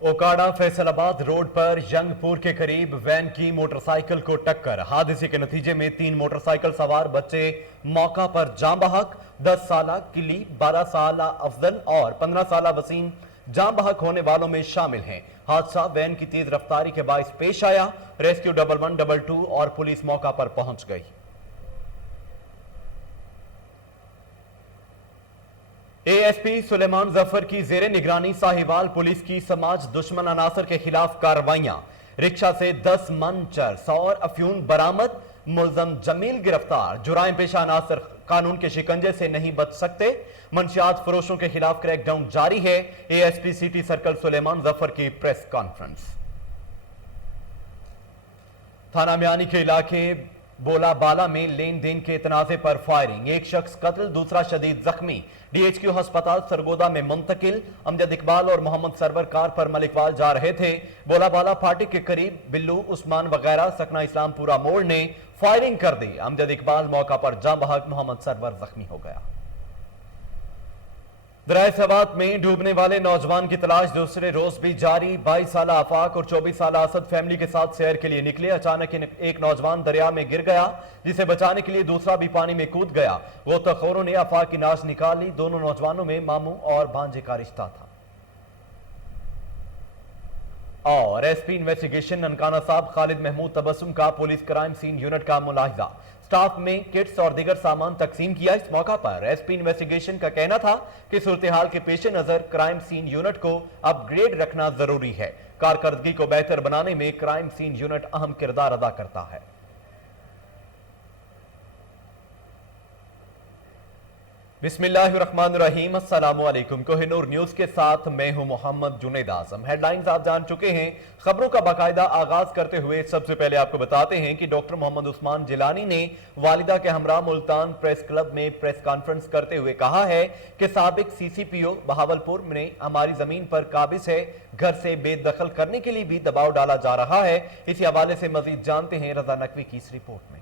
Okara Faisalabad road पर यंगपुर के करीब वैन की मोटरसाइकिल को टक्कर। हादसे के नतीजे में 3 मोटरसाइकिल सवार बच्चे मौका पर जाँ बहक। 10 साला किली, 12 साला अफजल और 15 साला वसीम जाँ बहक होने वालों में शामिल हैं। हादसा वैन की तेज रफ्तारी के बाइस पेश आया। रेस्क्यू 1112 और पुलिस मौका पर पहुंच गई। एएसपी सुलेमान जफर की जेरे निगरानी साहिवाल पुलिस की समाज दुश्मन अनासर के खिलाफ कार्रवाइयां। रिक्शा से 10 मन चरस और अफ्यून बरामद। मुलजम जमील गिरफ्तार। जुराइम पेशा अनासर कानून के शिकंजे से नहीं बच सकते। मंशियात फरोशों के खिलाफ क्रैकडाउन जारी है। ASP city circle Suleman Zafar की प्रेस कॉन्फ्रेंस। थाना म्यानी के इलाके बोला बाला में लेन देन के तनाजे पर फायरिंग। एक शख्स कत्ल, दूसरा शदीद जख्मी। डीएचक्यू अस्पताल सरगोदा में मुंतकिल। अमजद इकबाल और मोहम्मद सरवर कार पर मलिकवाल जा रहे थे। बोला बाला फाटक के करीब बिल्लू, उस्मान वगैरह सकना इस्लामपुरा मोड़ ने फायरिंग कर दी। अमजद इकबाल मौका पर जाँ बहक, मोहम्मद सरवर जख्मी हो गया। दरिया सवात में डूबने वाले नौजवान की तलाश दूसरे रोज भी जारी। 22 साला आफाक और 24 साला असद फैमिली के साथ सैर के लिए निकले। अचानक एक नौजवान दरिया में गिर गया, जिसे बचाने के लिए दूसरा भी पानी में कूद गया। गोताखोरों ने आफाक की नाश निकाल ली। दोनों नौजवानों में मामू और भांजे का रिश्ता था। और एसपी इन्वेस्टिगेशन ननकाना साहब खालिद महमूद तबस्सुम का पुलिस क्राइम सीन यूनिट का मुलाहिजा। स्टाफ में किट्स और दीगर सामान तकसीम किया। इस मौका पर एसपी इन्वेस्टिगेशन का कहना था कि सूरत-ए-हाल के पेश नजर क्राइम सीन यूनिट को अपग्रेड रखना जरूरी है। कारकर्दगी को बेहतर बनाने में क्राइम सीन यूनिट अहम किरदार अदा करता है। बिस्मिल्लाहिर्रहमानिर्रहीम, अस्सलामु अलैकुम। कोहिनूर न्यूज के साथ मैं हूं मोहम्मद जुनैद आजम। हेडलाइंस आप जान चुके हैं। खबरों का बाकायदा आगाज करते हुए सबसे पहले आपको बताते हैं कि डॉक्टर मोहम्मद उस्मान जिलानी ने वालिदा के हमरा मुल्तान प्रेस क्लब में प्रेस कॉन्फ्रेंस करते हुए कहा है कि साबिक सीसीपीओ बहावलपुर ने हमारी जमीन पर काबिज है। घर से बेदखल करने के लिए भी दबाव डाला जा रहा है। इसी हवाले से मजीद जानते हैं रजा नकवी की इस रिपोर्ट में।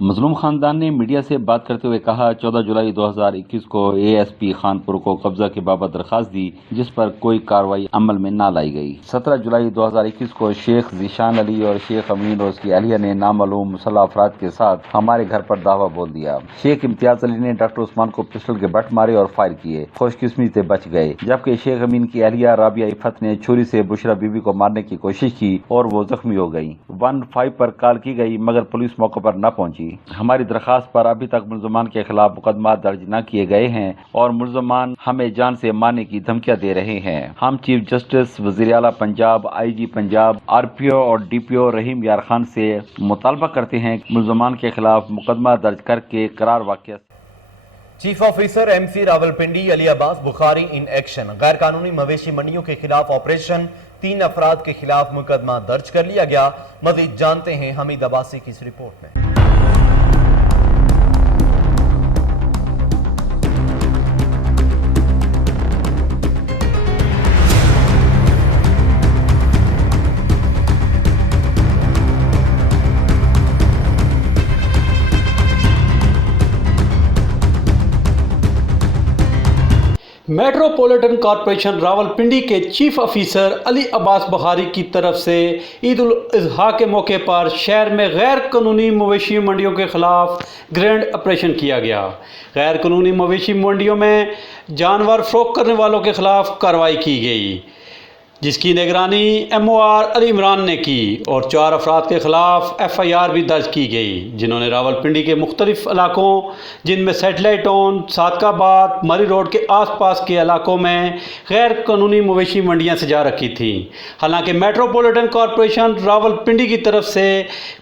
मजलूम खानदान ने मीडिया से बात करते हुए कहा, 14 जुलाई 2021 को एएसपी खानपुर को कब्जा के बाबत दरखास्त दी, जिस पर कोई कार्रवाई अमल में ना लाई गई। 17 जुलाई 2021 को शेख जीशान अली और शेख अमीन और उसकी अहलिया ने नामालूम मुसल्लह अफराद के साथ हमारे घर पर दावा बोल दिया। शेख इम्तियाज अली ने डॉक्टर उस्मान को पिस्टल के बट मारे और फायर किए। खुशकिस्मती से बच गए, जबकि शेख अमीन की अहलिया राबिया इफत ने छुरी से बुशरा बीबी को मारने की कोशिश की और वो जख्मी हो गई। 15 पर कॉल की गई मगर पुलिस मौके पर न पहुंची। हमारी दरखास्त पर अभी तक मुल्जमान के खिलाफ मुकदमा दर्ज न किए गए हैं और मुल्जमान हमें जान से मारने की धमकियां दे रहे हैं। हम चीफ जस्टिस, वज़ीर आला पंजाब, आईजी पंजाब, आरपीओ और डीपीओ रहीम यार खान से मुतालबा करते हैं कि मुल्जमान के खिलाफ मुकदमा दर्ज करके करार वाक़या। Chief officer MC Rawalpindi Ali Abbas Bukhari in action. गैर कानूनी मवेशी मंडियों के खिलाफ ऑपरेशन। 3 अफराद के खिलाफ मुकदमा दर्ज कर लिया गया। मजीद जानते हैं हमीद अब्बासी की इस रिपोर्ट में। मेट्रोपॉलिटन कॉरपोरेशन रावलपिंडी के चीफ ऑफिसर अली अब्बास बुखारी की तरफ से ईद उल अज़हा के मौके पर शहर में गैर कानूनी मवेशी मंडियों के खिलाफ ग्रैंड ऑपरेशन किया गया। गैर कानूनी मवेशी मंडियों में जानवर फरोख्त करने वालों के खिलाफ कार्रवाई की गई, जिसकी निगरानी एमओआर अली इमरान ने की और 4 अफराद के खिलाफ एफआईआर भी दर्ज की गई, जिन्होंने रावलपिंडी के मुख्तलिफ इलाकों, जिनमें सैटेलाइट टाउन, सादकाबाद, मरी रोड के आसपास के इलाकों में गैर कानूनी मवेशी मंडियां सजा रखी थीं। हालांकि मेट्रोपॉलिटन कॉरपोरेशन रावलपिंडी की तरफ से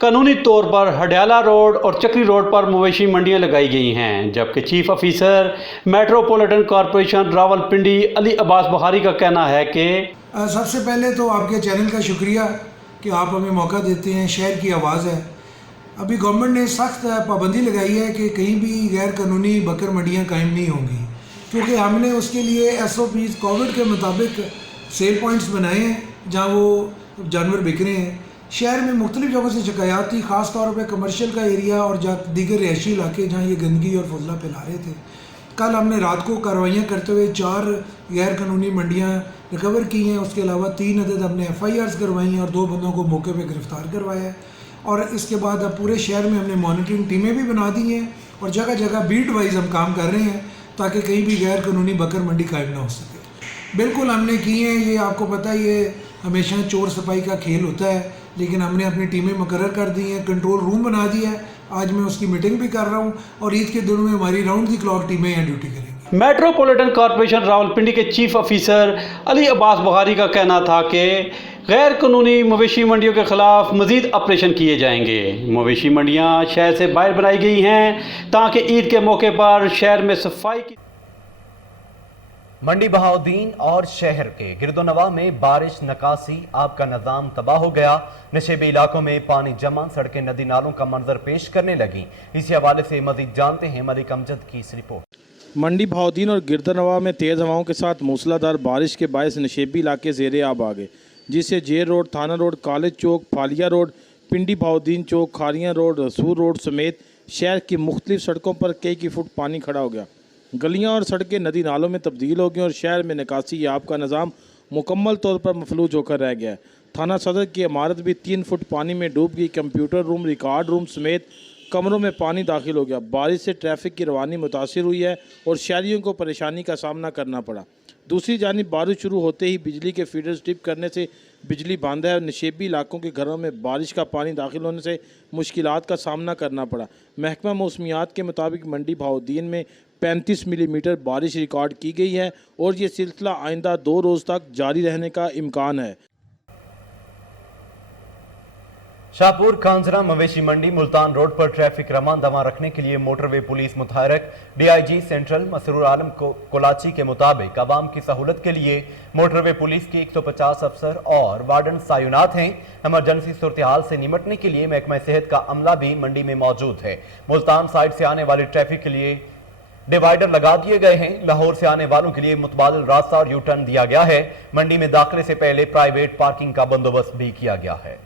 कानूनी तौर पर हडियाला रोड और चक्री रोड पर मवेशी मंडियां लगाई गई हैं, जबकि chief officer metropolitan corporation Rawalpindi Ali Abbas Bukhari का कहना है कि सबसे पहले तो आपके चैनल का शुक्रिया कि आप हमें मौका देते हैं। शहर की आवाज़ है। अभी गवर्नमेंट ने सख्त पाबंदी लगाई है कि कहीं भी गैर कानूनी बकर मंडियाँ कायम नहीं होंगी, क्योंकि हमने उसके लिए SOPs कोविड के मुताबिक सेल पॉइंट्स बनाए हैं जहाँ वो जानवर बिक रहे हैं। शहर में मुख्तलिफ जगहों से शिकायत थी, ख़ास तौर पर कमर्शियल का एरिया और दीगर रिहायशी इलाके जहाँ ये गंदगी और फजला फैला रहे थे। कल हमने रात को कार्रवाइयाँ करते हुए 4 गैर कानूनी मंडियाँ रिकवर की हैं। उसके अलावा 3 अदद हमने FIRs करवाई हैं और 2 बंदों को मौके पे गिरफ़्तार करवाया है। और इसके बाद अब पूरे शहर में हमने मॉनिटरिंग टीमें भी बना दी हैं और जगह जगह बीट वाइज हम काम कर रहे हैं ताकि कहीं भी गैर कानूनी बकर मंडी कायम ना हो सके। बिल्कुल हमने की हैं, ये आपको पता है ये हमेशा चोर सपाई का खेल होता है, लेकिन हमने अपनी टीमें मुकर्रर कर दी हैं, कंट्रोल रूम बना दिया है। आज मैं उसकी मीटिंग भी कर रहा हूँ और ईद के दिनों में हमारी राउंड दी क्लॉक टीमें यहाँ ड्यूटी करेंगी। मेट्रोपॉलिटन कॉरपोरेशन रावलपिंडी के चीफ ऑफिसर अली अब्बास बुखारी का कहना था कि गैर कानूनी मवेशी मंडियों के खिलाफ मजीद ऑपरेशन किए जाएंगे। मवेशी मंडियाँ शहर से बाहर बनाई गई हैं ताकि ईद के मौके पर शहर में सफाई की। मंडी बहाउद्दीन और शहर के गिरदोनवा में बारिश नकासी आब का निजाम तबाह हो गया। नशेबी इलाकों में पानी जमा, सड़कें नदी नालों का मंजर पेश करने लगी। इसी हवाले से मजीद जानते हैं मलिक अमजद की इस रिपोर्ट। मंडी बहाउद्दीन और गिरदनवा में तेज़ हवाओं के साथ मूसलाधार बारिश के बायस नशेबी इलाके ज़ेरे आब आ गए, जिससे जेर रोड, थाना रोड, कॉलेज चौक, फालिया रोड, पिंडी बहाउद्दीन चौक, खारियाँ रोड, रसूल रोड समेत शहर की मुख्तलिफ सड़कों पर कई फुट पानी खड़ा हो गया। गलियां और सड़कें नदी नालों में तब्दील हो गई और शहर में निकासी आब का निज़ाम मुकम्मल तौर पर मफलूज होकर रह गया है। थाना सदर की इमारत भी 3 फुट पानी में डूब गई। कंप्यूटर रूम, रिकॉर्ड रूम समेत कमरों में पानी दाखिल हो गया। बारिश से ट्रैफिक की रवानी मुतासिर हुई है और शहरियों को परेशानी का सामना करना पड़ा। दूसरी जानिब बारिश शुरू होते ही बिजली के फीडर स्ट्रिप करने से बिजली बंद है और नशेबी इलाकों के घरों में बारिश का पानी दाखिल होने से मुश्किलात का सामना करना पड़ा। महकमा मौसमियात के मुताबिक मंडी बहाउद्दीन में 35 मिलीमीटर बारिश रिकॉर्ड की गई है और ये सिलसिला आइंदा 2 रोज़ तक जारी रहने का इम्कान है। शाहपुर कांजरा मवेशी मंडी मुल्तान रोड पर ट्रैफिक रमान दमा रखने के लिए मोटरवे पुलिस मुतहरक। डीआईजी सेंट्रल मसरूर आलम कोलाची के मुताबिक आवाम की सहूलत के लिए मोटरवे पुलिस के 150 अफसर और वार्डन तैनात हैं। इमरजेंसी सूरत हाल से निपटने के लिए महकमा सेहत का अमला भी मंडी में मौजूद है। मुल्तान साइड से आने वाले ट्रैफिक के लिए डिवाइडर लगा दिए गए हैं। लाहौर से आने वालों के लिए मुतबादिल रास्ता और यू टर्न दिया गया है। मंडी में दाखिले से पहले प्राइवेट पार्किंग का बंदोबस्त भी किया गया है।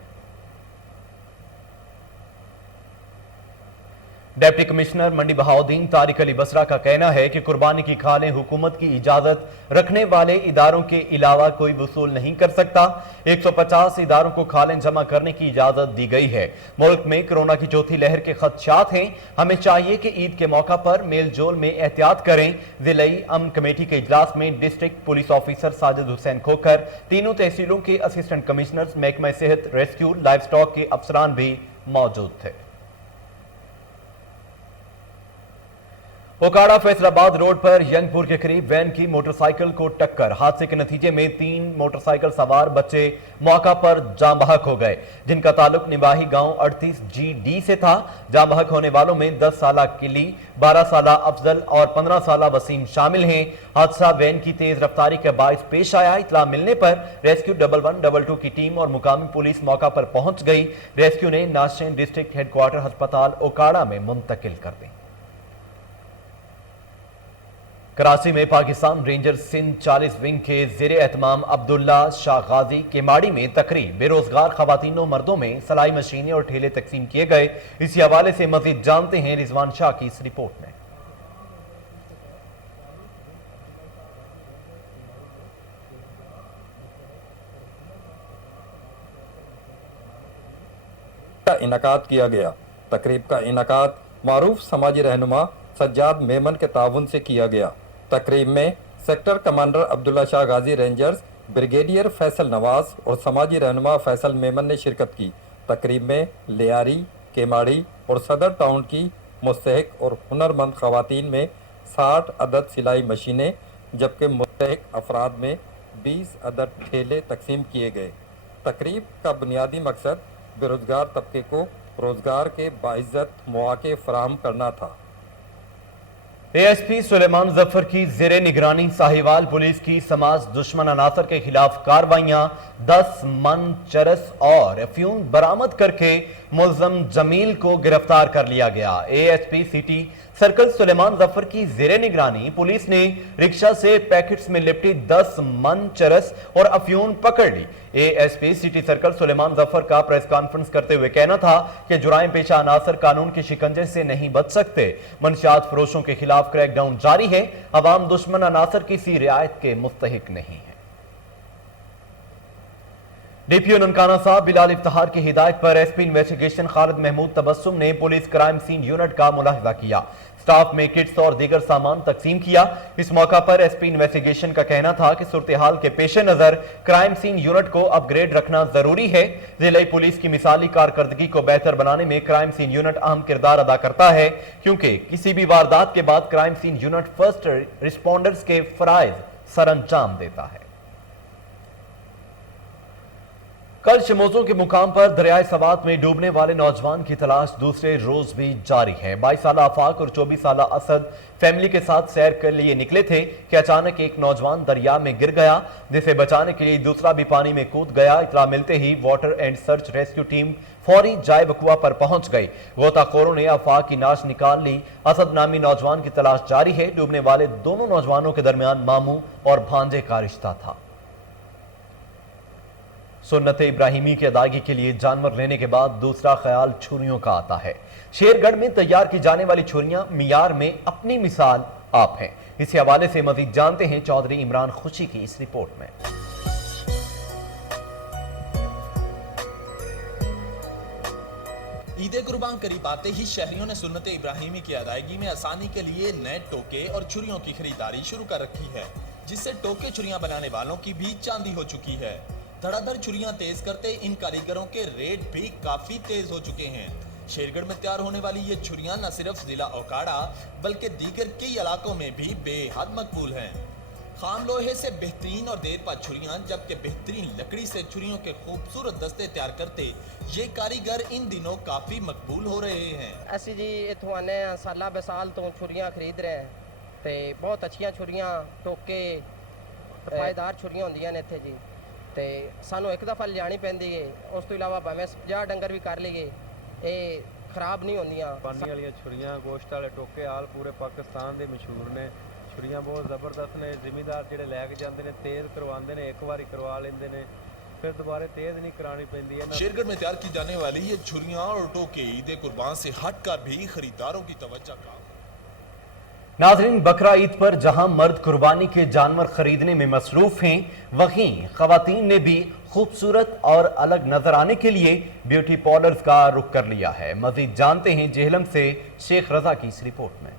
डिप्टी कमिश्नर मंडी बहाउद्दीन तारिक अली बसरा का कहना है कि कुर्बानी की खालें हुकूमत की इजाजत रखने वाले इदारों के अलावा कोई वसूल नहीं कर सकता। 150 इदारों को खालें जमा करने की इजाजत दी गई है। मुल्क में कोरोना की चौथी लहर के खदशात हैं। हमें चाहिए कि ईद के मौका पर मेल जोल में एहतियात करें। जिलाई अमन कमेटी के इजलास में district police officer Sajid Hussain Khokhar, तीनों तहसीलों के असिस्टेंट कमिश्नर्स, महकमा सेहत, रेस्क्यू, लाइव स्टॉक के अफसरान भी मौजूद थे। ओकाड़ा फैसलाबाद रोड पर यंगपुर के करीब वैन की मोटरसाइकिल को टक्कर। हादसे के नतीजे में 3 मोटरसाइकिल सवार बच्चे मौका पर जाँ बहक हो गए, जिनका ताल्लुक निवाही गांव 38 GD से था। जाँ बहक होने वालों में 10 साला किली, 12 साला अफजल और 15 साला वसीम शामिल हैं। हादसा वैन की तेज रफ्तारी के बायस पेश आया। इतला मिलने पर रेस्क्यू 1112 की टीम और मुकामी पुलिस मौका पर पहुंच गई। रेस्क्यू ने नाशेन डिस्ट्रिक्ट हेडक्वार्टर अस्पताल ओकाड़ा में मुंतकिल कर दी। कराची में पाकिस्तान रेंजर्स सिंध 40 विंग के ज़ेरे एहतमाम अब्दुल्ला शाह गाजी केमाड़ी में तकरीब। बेरोजगार खवातीनों मर्दों में सिलाई मशीनें और ठेले तकसीम किए गए। इसी हवाले से मजीद जानते हैं रिजवान शाह की इस रिपोर्ट में। का इनकाद किया गया। तकरीब का इनकाद मारूफ समाजी रहनुमा सज्जाद मेमन के ताउन से किया गया। तकरीब में सेक्टर कमांडर अब्दुल्ला शाह गाजी रेंजर्स, ब्रिगेडियर फैसल नवाज और समाजी रहनुमा फैसल मेमन ने शिरकत की। तकरीब में लियारी, केमाड़ी और सदर टाउन की मुस्तहिक और हुनरमंद खवातीन में 60 अदद सिलाई मशीनें जबकि मुस्तहिक अफराद में 20 अदद ठेले तकसीम किए गए। तकरीब का बुनियादी मकसद बेरोजगार तबके को रोजगार के बाइज्जत मौके फराहम करना था। एएसपी सुलेमान जफर की ज़ेरे निगरानी साहिवाल पुलिस की समाज दुश्मन अनासर के खिलाफ कार्रवाइयां। 10 मन चरस और अफ्यूम बरामद करके मुल्ज़म जमील को गिरफ्तार कर लिया गया। ASP city circle Suleman Zafar की जेरे निगरानी पुलिस ने रिक्शा से पैकेट्स में लिपटी 10 मन चरस और अफ्यून पकड़ ली। ASP city circle Suleman Zafar का प्रेस कॉन्फ्रेंस करते हुए कहना था कि जुराइम पेशा अनासर कानून के शिकंजे से नहीं बच सकते। मंशियात फरोशों के खिलाफ क्रैकडाउन जारी है। अवाम दुश्मन अनासर किसी रियायत के मुस्तहिक नहीं है। डीपीओ ननकाना साहब बिलाल इफ्तिखार की हिदायत पर एसपी इन्वेस्टिगेशन खालिद महमूद तबस्सुम ने पुलिस क्राइम सीन यूनिट का मुलाहिजा किया। स्टाफ में किट्स और दीगर सामान तकसीम किया। इस मौका पर एसपी इन्वेस्टिगेशन का कहना था कि सूरत-ए-हाल के पेश नजर क्राइम सीन यूनिट को अपग्रेड रखना जरूरी है। जिला पुलिस की मिसाली कारकर्दगी को बेहतर बनाने में क्राइम सीन यूनिट अहम किरदार अदा करता है, क्योंकि किसी भी वारदात के बाद crime scene unit first responders के फराइज सरअंजाम देता है। कल शमोजों के मुकाम पर दरियाए सवात में डूबने वाले नौजवान की तलाश दूसरे रोज भी जारी है। 22 साल आफाक और 24 साल असद फैमिली के साथ सैर के लिए निकले थे कि अचानक एक नौजवान दरिया में गिर गया, जिसे बचाने के लिए दूसरा भी पानी में कूद गया। इतला मिलते ही water and search rescue team फौरी जाए बकुआ पर पहुंच गई। गोताखोरों ने आफाक की नाश निकाल ली। असद नामी नौजवान की तलाश जारी है। डूबने वाले दोनों नौजवानों के दरमियान मामू और भांजे का रिश्ता था। सुन्नत इब्राहिमी की अदायगी के लिए जानवर लेने के बाद दूसरा ख्याल छुरियों का आता है। शेरगढ़ में तैयार की जाने वाली छुरियां मियार में अपनी मिसाल आप हैं। इसी हवाले से मजीद जानते हैं चौधरी इमरान खुशी की इस रिपोर्ट में। ईद कुर्बान करीब आते ही शहरियों ने सुन्नत इब्राहिमी की अदायगी में आसानी के लिए नए टोके और छुरियों की खरीदारी शुरू कर रखी है, जिससे टोके छुरियां बनाने वालों की भी चांदी हो चुकी है। धड़ाधड़ छुरियां तेज करते इन कारीगरों के रेट भी काफी तेज हो चुके हैं। शेरगढ़ में तैयार होने वाली ये छुरियां न सिर्फ जिला ओकाड़ा बल्कि दीगर कई इलाकों में भी बेहद मकबूल हैं। खाम लोहे से बेहतरीन और देरपा छुरियां, जबकि बेहतरीन लकड़ी से छुरियों के खूबसूरत दस्ते तैयार करते ये कारीगर इन दिनों काफी मकबूल हो रहे हैं। ਅਸੀਂ ਜੀ ਇੱਥੋਂ ਆਨੇ ਆ ਸਾਲਾਂ ਬਸਾਲ ਤੋਂ ਛੁਰੀਆਂ ਖਰੀਦ ਰਹੇ ਹਾਂ ਤੇ ਬਹੁਤ ਅੱਛੀਆਂ ਛੁਰੀਆਂ ਟੋਕੇ ਪਾਇਦਾਰ ਛੁਰੀਆਂ ਹੁੰਦੀਆਂ ਨੇ ਇੱਥੇ ਜੀ ਤੇ ਸਾਨੂੰ ਇੱਕ ਦਫਾ ਲਿਆਣੀ ਪੈਂਦੀ ਹੈ। ਉਸ ਤੋਂ ਇਲਾਵਾ ਭਾਵੇਂ 50 ਡੰਗਰ ਵੀ ਕਰ ਲਈਏ ਇਹ ਖਰਾਬ ਨਹੀਂ ਹੁੰਦੀਆਂ। ਪਾਣੀ ਵਾਲੀਆਂ ਛੁਰੀਆਂ ਗੋਸ਼ਤ ਵਾਲੇ ਟੋਕੇ ਹਾਲ ਪੂਰੇ ਪਾਕਿਸਤਾਨ ਦੇ ਮਸ਼ਹੂਰ ਨੇ। ਛੁਰੀਆਂ ਬਹੁਤ ਜ਼ਬਰਦਸਤ ਨੇ। ਜ਼ਿਮੀਂਦਾਰ ਜਿਹੜੇ ਲੈ ਕੇ ਜਾਂਦੇ ਨੇ ਤੇਜ਼ ਕਰਵਾਉਂਦੇ ਨੇ, ਇੱਕ ਵਾਰੀ ਕਰਵਾ ਲੈਂਦੇ ਨੇ, फिर दोबारा तेज नहीं करानी पड़ती है। शेरगढ़ में तैयार की जाने वाली ये छुरियां और टोके ईद कुर्बान से हटकर भी खरीदारों की तवज्जो का। नाज़रीन, बकरा ईद पर जहां मर्द कुर्बानी के जानवर खरीदने में मसरूफ हैं, वहीं खवातीन ने भी खूबसूरत और अलग नजर आने के लिए ब्यूटी पार्लर्स का रुख कर लिया है। मजीद जानते हैं जेहलम से शेख रजा की इस रिपोर्ट में।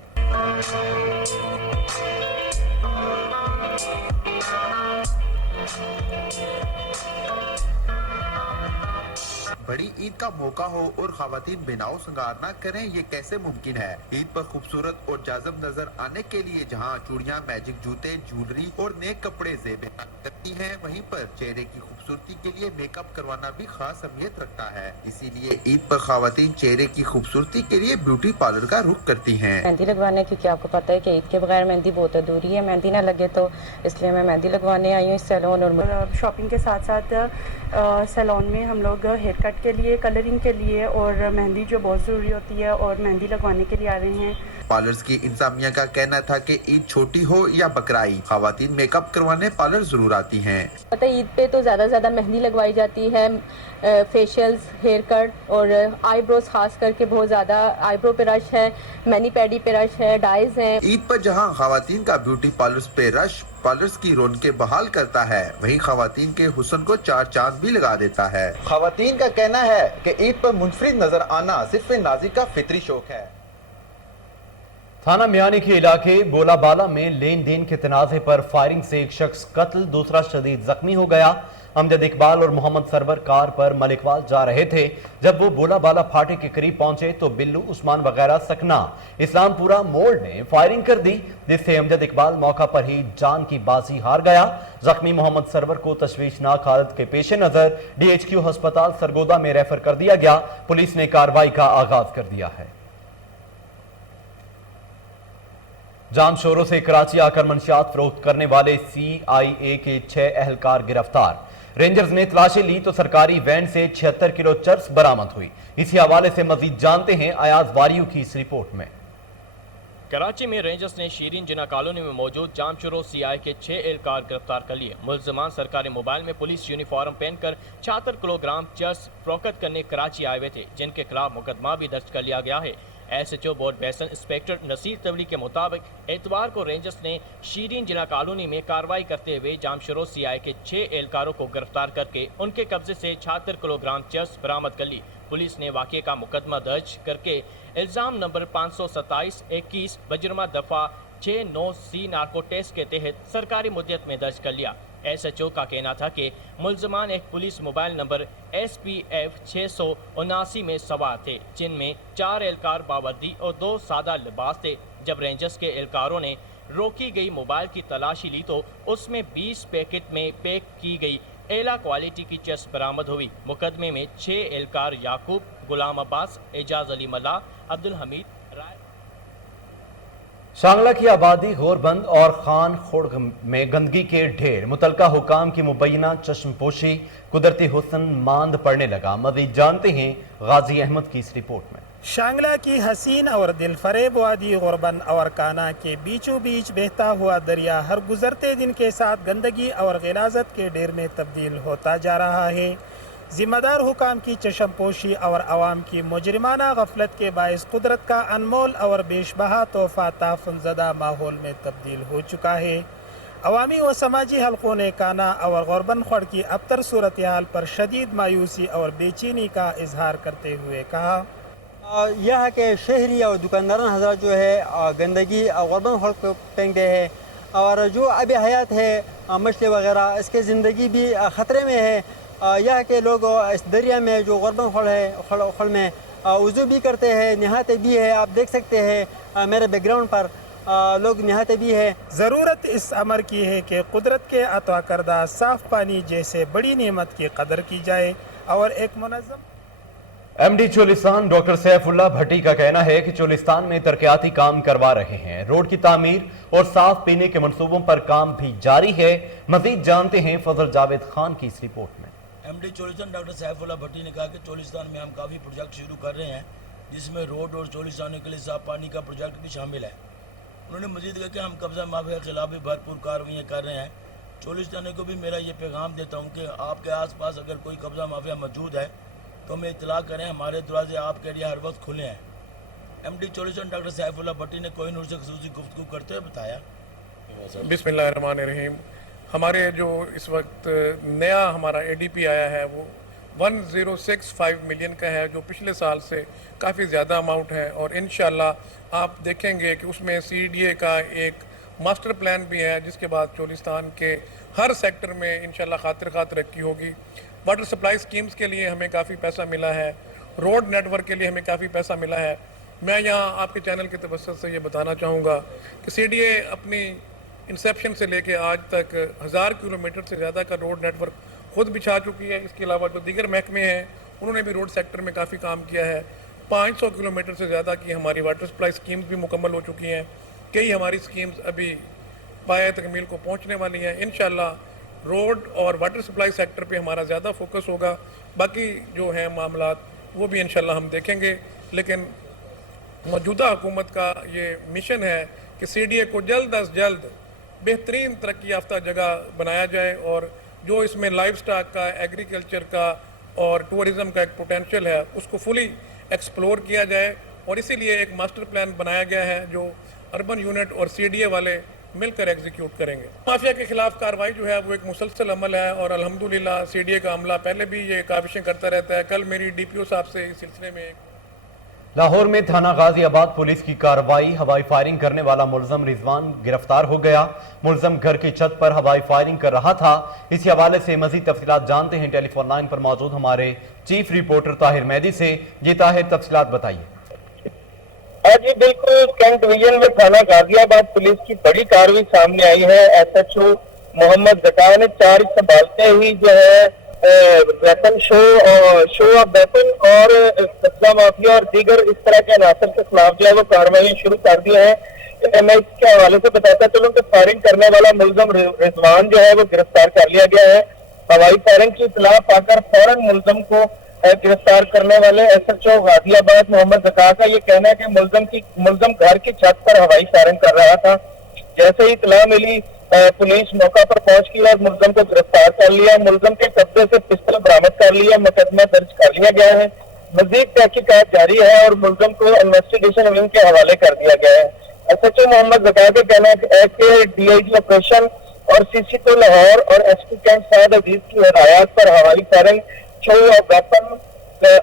बड़ी ईद का मौका हो और खवातीन बिनाओ संगार ना करें, ये कैसे मुमकिन है। ईद पर खूबसूरत और जाज़ब नजर आने के लिए जहां चूड़ियां, मैजिक जूते, ज्वेलरी और नेक कपड़े ज़ेब करती हैं, वहीं पर चेहरे की खूबसूरती के लिए मेकअप करवाना भी खास अहमियत रखता है। इसीलिए ईद पर खवातीन चेहरे की खूबसूरती के लिए ब्यूटी पार्लर का रुख करती हैं। मेहंदी लगवाने, क्योंकि आपको पता है कि ईद के बगैर मेहंदी बहुत अधूरी है, मेहंदी ना लगे तो इसलिए मैं मेहंदी लगवाने आई हूँ इस सैलून। और शॉपिंग के साथ साथ सैलून में हम लोग हेयर कट के लिए, कलरिंग के लिए और मेहंदी जो बहुत ज़रूरी होती है और मेहंदी लगवाने के लिए आ रहे हैं। पार्लर्स की इंतजामिया का कहना था कि ईद छोटी हो या बकरा ईद, खवातीन मेकअप करवाने पार्लर जरूर आती हैं। पता है ईद पे तो ज़्यादा से ज़्यादा मेहंदी लगवाई जाती है, फेशियल्स, हेयर कट और आईब्रोज, खास करके बहुत ज़्यादा आईब्रो पे रश है, मैनी पैडी पे रश है, डाइज हैं। ईद पर जहां खवातीन का ब्यूटी पार्लर्स पे रश पार्लर्स की रौनकें बहाल करता है, वहीं खवातीन के हुस्न को चार चांद भी लगा देता है। खवातीन का कहना है कि ईद पर मुनफरिद नजर आना सिर्फ नाज़िर का फितरी शौक है। थाना मियानी के इलाके बोलाबाला में लेन देन के तनाज़े पर फायरिंग से एक शख्स कत्ल, दूसरा शदीद जख्मी हो गया। अमजद इकबाल और मोहम्मद सरवर कार पर मलिकवाल जा रहे थे। जब वो बोलाबाला फाटे के करीब पहुंचे तो बिल्लू, उस्मान वगैरह सकना इस्लामपुरा मोड़ ने फायरिंग कर दी, जिससे अमजद इकबाल मौका पर ही जान की बाजी हार गया। जख्मी मोहम्मद सरवर को तशवीशनाक हालत के पेश नजर DHQ अस्पताल सरगोदा में रेफर कर दिया गया। पुलिस ने कार्रवाई का आगाज कर दिया है। जाम शोरों से कराची आकर मंशियात फरोख्त करने वाले CIA के 6 एहलकार गिरफ्तार। रेंजर्स ने तलाशी ली तो सरकारी वैन से 76 किलो चर्स बरामद हुई। इसी हवाले से मजीद जानते हैं अयाज वारियों की इस रिपोर्ट में। कराची में रेंजर्स ने शीरीन जिना कॉलोनी में मौजूद जामचुरो सीआई के 6 एहलकार गिरफ्तार कर लिए। मुलजमान सरकारी मोबाइल में पुलिस यूनिफॉर्म पहनकर 76 किलोग्राम चरस फरोख्त करने कराची आए हुए थे, जिनके खिलाफ मुकदमा भी दर्ज कर लिया गया है। एसएचओ बोर्ड बेसन इंस्पेक्टर नसीर तवली के मुताबिक एतवार को रेंजर्स ने शीरीन जिना कॉलोनी में कार्रवाई करते हुए जामशरो सीआई के 6 एहलकारों को गिरफ्तार करके उनके कब्जे से 76 किलोग्राम चरस बरामद कर ली। पुलिस ने वाक़े का मुकदमा दर्ज करके इल्ज़ाम नंबर 527-21 बजरमा दफ़ा 69C नार्को टेस्ट के तहत सरकारी मुद्दत में दर्ज कर लिया। एसएचओ का कहना था कि मुलजमान एक पुलिस मोबाइल नंबर SPF 679 में सवार थे, जिनमें 4 एहलकार बावर्दी और 2 सादा लिबास थे। जब रेंजर्स के एहलकारों ने रोकी गई मोबाइल की तलाशी ली तो उसमें 20 पैकेट में पैक की गई एला क्वालिटी की चरस बरामद हुई। मुकदमे में 6 एहलकार याकूब, गुलाम अब्बास, एजाज अली मल्ला, अब्दुल हमीद राय। शांगला की आबादी गोरबंद और खान खोड़ में गंदगी के ढेर, मुतलका हुकाम की मुबैना चश्मपोशी, कुदरती हुस्न मांद पड़ने लगा। मज़ीद जानते हैं गाजी अहमद की इस रिपोर्ट में। शांगला की हसीन और दिलफरेब वादी गोरबंद और काना के बीचों बीच बहता हुआ दरिया हर गुजरते दिन के साथ गंदगी और गिलाजत के ढेर में तब्दील होता जा रहा है। जिम्मेदार हुकाम की चश्मपोशी और अवाम की मुजरिमाना गफलत के बायस कुदरत का अनमोल और बेशबहा तोहफा ताफुनज़दा माहौल में तब्दील हो चुका है। अवामी व समाजी हलकों ने काना और गोरबंद खोड़ की अबतर सूरत हाल पर शदीद मायूसी और बेचैनी का इजहार करते हुए कहा, यह के शहरी और दुकानदारान हजरात जो है गंदगी गोरबंद खोड़ को फेंकते हैं और जो अभी हयात है मछली वगैरह, इसके ज़िंदगी भी ख़तरे में है। यह के लोग इस दरिया में जो गोरबंद खोड़ है खोड़ में वज़ू भी करते हैं, नहाते भी है। आप देख सकते हैं मेरे बैकग्राउंड पर लोग नहाते भी है। ज़रूरत इस अमर की है कि कुदरत के अता करदा साफ़ पानी जैसे बड़ी नेमत की कदर की जाए और एक मुनज़्ज़म। एमडी चोलिस्तान डॉक्टर सैफुल्लाह भट्टी का कहना है कि चोलिस्तान में तरक्याती काम करवा रहे हैं। रोड की तामीर और साफ पीने के मंसूबों पर काम भी जारी है। मजीद जानते हैं फजल जावेद खान की इस रिपोर्ट में। एमडी चोलिस्तान डॉक्टर सैफुल्लाह भट्टी ने कहा कि चोलिस्तान में हम काफ़ी प्रोजेक्ट शुरू कर रहे हैं, जिसमें रोड और चोलिस्तानियों के लिए साफ पानी का प्रोजेक्ट भी शामिल है। उन्होंने मजीद कहा कि हम कब्जा माफिया के खिलाफ भी भरपूर कार्रवाइयाँ कर रहे हैं। चोलिस्तानियों को भी मेरा ये पैगाम देता हूँ कि आपके आसपास अगर कोई कब्जा माफिया मौजूद है तो हमें इतला करें, हमारे दरवाजे आपके लिए हर वक्त खुले हैं। एमडी चोलिस्तान डॉक्टर सैफुल्लाह भट्टी ने कोहिनूर से खुसूसी गुफ्तगू करते हुए बताया, बिस्मिल्लाहिर्रहमानिर्रहीम। हमारे जो इस वक्त नया हमारा एडीपी आया है वो 1065 मिलियन का है, जो पिछले साल से काफ़ी ज़्यादा अमाउंट है। और इंशाल्लाह आप देखेंगे कि उसमें सीडीए का एक मास्टर प्लान भी है, जिसके बाद चोलिस्तान के हर सेक्टर में इंशाल्लाह खातिर तरक्की होगी। वाटर सप्लाई स्कीम्स के लिए हमें काफ़ी पैसा मिला है, रोड नेटवर्क के लिए हमें काफ़ी पैसा मिला है। मैं यहाँ आपके चैनल के तवज्जुह से ये बताना चाहूँगा कि सीडीए अपनी इंसेप्शन से लेके आज तक 1000 किलोमीटर से ज़्यादा का रोड नेटवर्क खुद बिछा चुकी है। इसके अलावा जो दीगर महकमे हैं उन्होंने भी रोड सेक्टर में काफ़ी काम किया है। 500 किलोमीटर से ज़्यादा की हमारी वाटर सप्लाई स्कीम्स भी मुकम्मल हो चुकी हैं। कई हमारी स्कीम्स अभी पाए तकमील को पहुँचने वाली हैं। इंशाल्लाह रोड और वाटर सप्लाई सेक्टर पे हमारा ज़्यादा फोकस होगा। बाकी जो हैं मामलात वो भी इंशाल्लाह हम देखेंगे, लेकिन मौजूदा हुकूमत का ये मिशन है कि सीडीए को जल्द अज जल्द बेहतरीन तरक्की याफ्ता जगह बनाया जाए और जो इसमें लाइफ स्टॉक का, एग्रीकल्चर का और टूरिज़म का एक पोटेंशियल है उसको फुली एक्सप्लोर किया जाए। और इसीलिए एक मास्टर प्लान बनाया गया है जो अर्बन यूनिट और सीडीए वाले मिलकर एग्जीक्यूट करेंगे। माफिया के खिलाफ कार्रवाई जो है वो एक मुसलसल अमल है और अल्हम्दुलिल्लाह सीडीए का अमला पहले भी ये काविशें करता रहता है। कल मेरी डीपीओ साहब से इस सिलसिले में लाहौर में थाना गाजियाबाद पुलिस की कार्रवाई, हवाई फायरिंग करने वाला मुलजम रिजवान गिरफ्तार हो गया। मुलजम घर की छत पर हवाई फायरिंग कर रहा था। इसी हवाले से मजीद तफसीलात जानते हैं टेलीफोन लाइन पर मौजूद हमारे चीफ रिपोर्टर ताहिर मेहदी से। जी ताहिर, तफसीलात बताइए। जी बिल्कुल, कैंट डिवीजन में थाना गाजियाबाद पुलिस की बड़ी कार्रवाई सामने आई है। एसएचओ मोहम्मद जटा ने चार्ज संभालते ही जो है वेपन शो ऑफ वेपन और कब्जा माफिया और दीगर इस तरह के अनासर के खिलाफ जो है वो कार्रवाई शुरू कर दी है। मैं इसके हवाले से बताता चलूं कि फायरिंग करने वाला मुलजम रिजवान जो है वो गिरफ्तार कर लिया गया है। हवाई फायरिंग की इतला पाकर फौरन मुलजम को गिरफ्तार करने वाले SHO गाजियाबाद मोहम्मद जका का ये कहना है कि मुलजम घर की छत पर हवाई फायरिंग कर रहा था। जैसे ही इत्तला मिली पुलिस मौका पर पहुंच गई और मुलजम को गिरफ्तार कर लिया। मुलजम के कब्जे से पिस्टल बरामद कर लिया, मुकदमा दर्ज कर लिया गया है। मजीद तहकीकात जारी है और मुलजम को इन्वेस्टिगेशन विंग के हवाले कर दिया गया है। SHO मोहम्मद जका का कहना है कि DIG ऑपरेशन और CC2 लाहौर और SP कैंप साद अजीज की हिदायत पर हवाई फायरिंग, छो और वेपन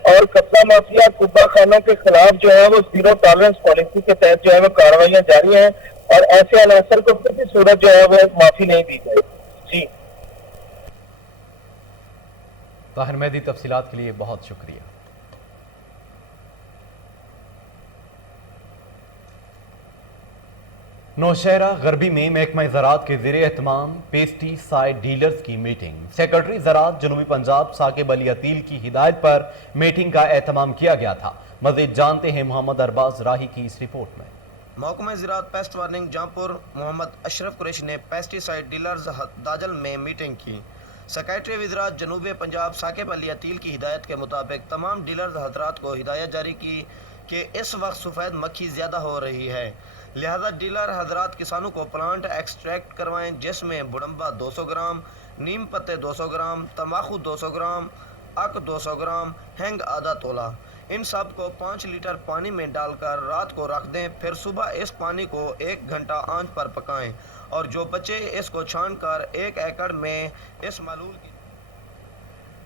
और कब्जा माफिया कुब्बा खानों के खिलाफ जो है वो जीरो टॉलरेंस पॉलिसी के तहत जो है वो कार्रवाइयां जारी हैं और ऐसे अनासर को किसी सूरत जो है वो माफी नहीं दी जाएगी। जी ताहिर मेहदी, तफसीलात के लिए बहुत शुक्रिया। नौशहरा गरबी में महकमा ज़राअत के ज़ेरे एहतमाम पेस्टिसाइड डीलर्स की मीटिंग। सेक्रेटरी ज़राअत जनूबी पंजाब साकिब अली अतील की हिदायत पर मीटिंग का एहतमाम किया गया था। मज़ीद जानते हैं मोहम्मद अरबाज राही की इस रिपोर्ट में। महकमा ज़राअत पेस्ट वार्निंग जौनपुर मोहम्मद अशरफ कुरैशी ने पेस्टिसाइड डीलर्स दाजल में मीटिंग की। सेक्रेटरी वज़रात जनूबी पंजाब साकिब अली अतील की हिदायत के मुताबिक तमाम डीलर्स हजरात को हिदायत जारी की कि इस वक्त सफ़ेद मक्खी ज़्यादा हो रही है, लिहाजा डीलर हजरात किसानों को प्लांट एक्सट्रैक्ट करवाएं जिसमें बुड़म्बा 200 ग्राम, नीम पत्ते 200 ग्राम, तम्बाकू 200 ग्राम, अक 200 ग्राम, हैंग आधा तोला। इन सब को 5 लीटर पानी में डालकर रात को रख दें, फिर सुबह इस पानी को 1 घंटा आंच पर पकाएं और जो बचे इसको छान कर 1 एकड़ में इस मालूल की।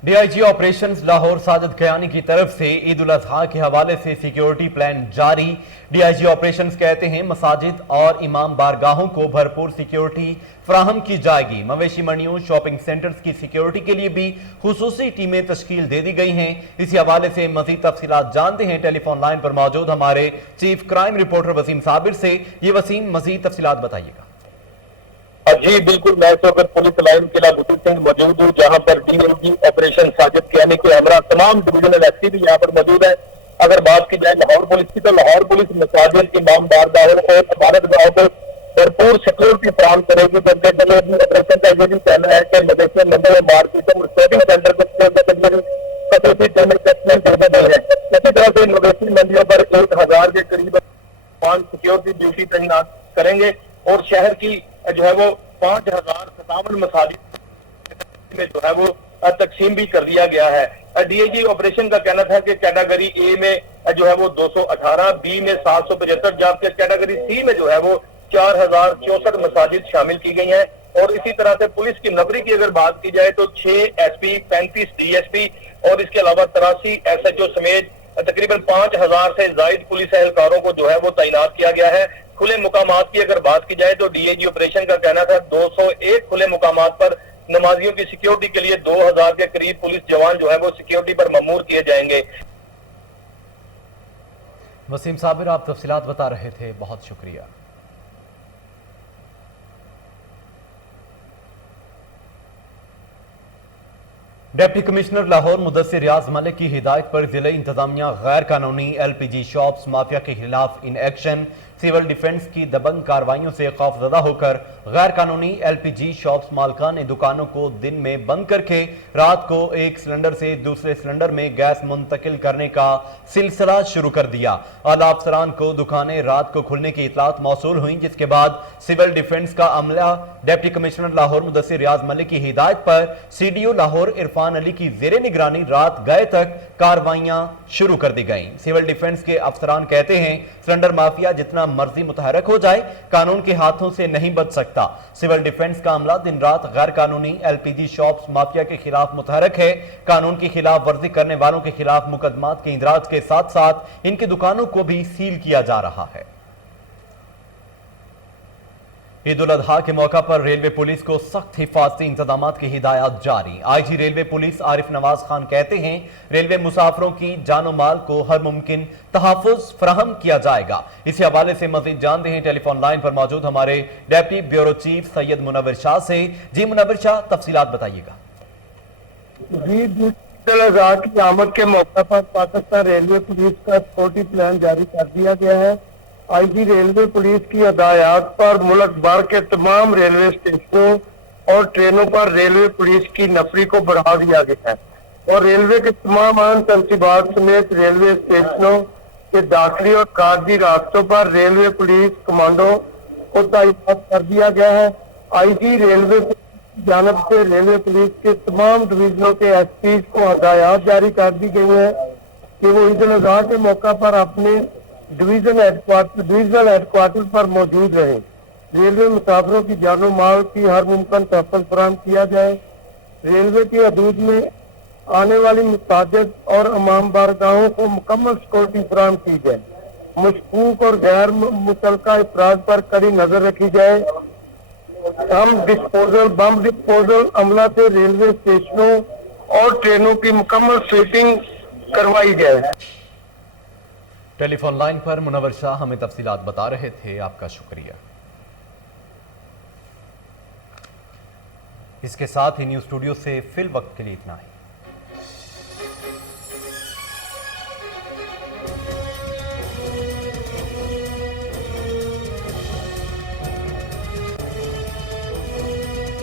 DIG ऑपरेशंस लाहौर साजिद कयानी की तरफ से ईद उल अजहा के हवाले से सिक्योरिटी प्लान जारी। DIG ऑपरेशंस कहते हैं मसाजिद और इमाम बारगाहों को भरपूर सिक्योरिटी फराहम की जाएगी। मवेशी मंडियों, शॉपिंग सेंटर्स की सिक्योरिटी के लिए भी खुसूसी टीमें तश्कील दे दी गई हैं। इसी हवाले से मजीद तफसीलात जानते हैं टेलीफोन लाइन पर मौजूद हमारे chief crime reporter Waseem Sabir से। ये वसीम, मजीद तफसीलात बताइएगा। जी बिल्कुल, मैं इस वक्त पुलिस लाइन किला बुटी सिंह मौजूद हूँ जहाँ पर DIG ऑपरेशन साजिद कयानी के हमरा तमाम डिविजनल SP भी यहाँ पर मौजूद है। अगर बात की जाए लाहौर पुलिस की तो लाहौर पुलिस मसाजिद, इमाम बारगाहों और इबादतगाहों को भरपूर सिक्योरिटी फराहम करेगी। जबकि ऑपरेशन का ये भी कहना है कि मवेशी मंडी, मार्केटों और शॉपिंग सेंटर को इसी तरह से मवेशी मंडियों पर 1000 के करीब 5 सिक्योरिटी ड्यूटी तैनात करेंगे और शहर की जो है वो 5057 मसाजिद में जो है वो तकसीम भी कर दिया गया है। DIG ऑपरेशन का कहना था कि कैटेगरी A में जो है वो 218, B में 775, जबकि कैटेगरी C में जो है वो 4064 मसाजिद शामिल की गई हैं। और इसी तरह से पुलिस की नफरी की अगर बात की जाए तो 6 SP, 35 DSP और इसके अलावा 83 SHO समेत तकरीबन 5000 से जायद पुलिस एहलकारों को जो है वो तैनात किया गया है। खुले मुकामात की अगर बात की जाए तो DIG ऑपरेशन का कहना था 201 खुले मुकामात पर नमाजियों की सिक्योरिटी के लिए 2000 के करीब पुलिस जवान जो है वो सिक्योरिटी पर ममूर किए जाएंगे। वसीम साबिर, आप तफसीलात बता रहे थे, बहुत शुक्रिया। डिप्टी कमिश्नर लाहौर मुदस्सिर रियाज मलिक की हिदायत पर जिले इंतजामिया गैर कानूनी LPG शॉप्स माफिया के खिलाफ इन एक्शन। सिविल डिफेंस की दबंग कार्रवाइयों से खौफजदा होकर गैर कानूनी LPG शॉप्स मालकान ने दुकानों को दिन में बंद करके रात को एक सिलेंडर से दूसरे सिलेंडर में गैस मुंतकिल करने का सिलसिला शुरू कर दिया। आला अफसरान को दुकानें रात को खुलने की इतलात मौसूल हुई, जिसके बाद सिविल डिफेंस का अमला डिप्टी कमिश्नर लाहौर मुदस्सिर रियाज मलिक की हिदायत पर CDO लाहौर इरफान अली की ज़ेरे निगरानी रात गए तक कार्रवाइयां शुरू कर दी गई। सिविल डिफेंस के अफसरान कहते हैं सिलेंडर माफिया जितना मर्जी मुतहरक हो जाए कानून के हाथों से नहीं बच सकता। सिविल डिफेंस का अमला दिन रात गैर कानूनी LPG शॉप्स माफिया के खिलाफ मुतहरक है। कानून की खिलाफ वर्जी करने वालों के खिलाफ मुकदमात के इंदराज के साथ साथ इनकी दुकानों को भी सील किया जा रहा है। ईद उल अजहा के मौका पर रेलवे पुलिस को सख्त हिफाजती इंतजाम की हिदायत जारी। IG railway police Arif Nawaz Khan कहते हैं रेलवे मुसाफरों की जानो माल को हर मुमकिन तहफ़्फ़ुज़ फराहम किया जाएगा। इसी हवाले से मज़ीद जानते हैं टेलीफोन लाइन पर मौजूद हमारे deputy bureau chief Syed Munawwar Shah से। जी मुनव्वर शाह, तफसीलात बताइएगा। जी, ईद उल अजहा की आमद के मौके पर पाकिस्तान रेलवे पुलिस का सिक्योरिटी प्लान जारी कर दिया गया है। IG रेलवे पुलिस की हदायत पर मुल्क भर के तमाम रेलवे स्टेशनों और ट्रेनों पर रेलवे पुलिस की नफरी को बढ़ा दिया गया है। और रेलवे के तमाम अहम तनसीबात समेत रेलवे स्टेशनों के दाखिली और खारजी रास्तों पर रेलवे पुलिस कमांडो को तैनात कर दिया गया है। आईजी रेलवे जानब से रेलवे पुलिस के तमाम डिवीजनों के एसपी को हदायत जारी कर दी गई है कि वो ईद उल अजहा के मौका पर अपने डिवीजनल हेडक्वार्टर पर मौजूद रहे। रेलवे मुसाफिरों की जानो माल की हर मुमकिन तहफ़्फ़ुज़ फराहम किया जाए। रेलवे की हदूद में आने वाली मसाजिद और इमाम बारगाहों को मुकम्मल सिक्योरिटी फराहम की जाए। मशकूक और गैर मुतलका अफराद पर कड़ी नजर रखी जाए। बम डिस्पोजल अमला से रेलवे स्टेशनों और ट्रेनों की मुकम्मल सेटिंग करवाई जाए। टेलीफोन लाइन पर मुनव्वर शाह हमें तफसीलात बता रहे थे, आपका शुक्रिया। इसके साथ ही न्यूज़ स्टूडियो से फिल वक्त के लिए इतना ही।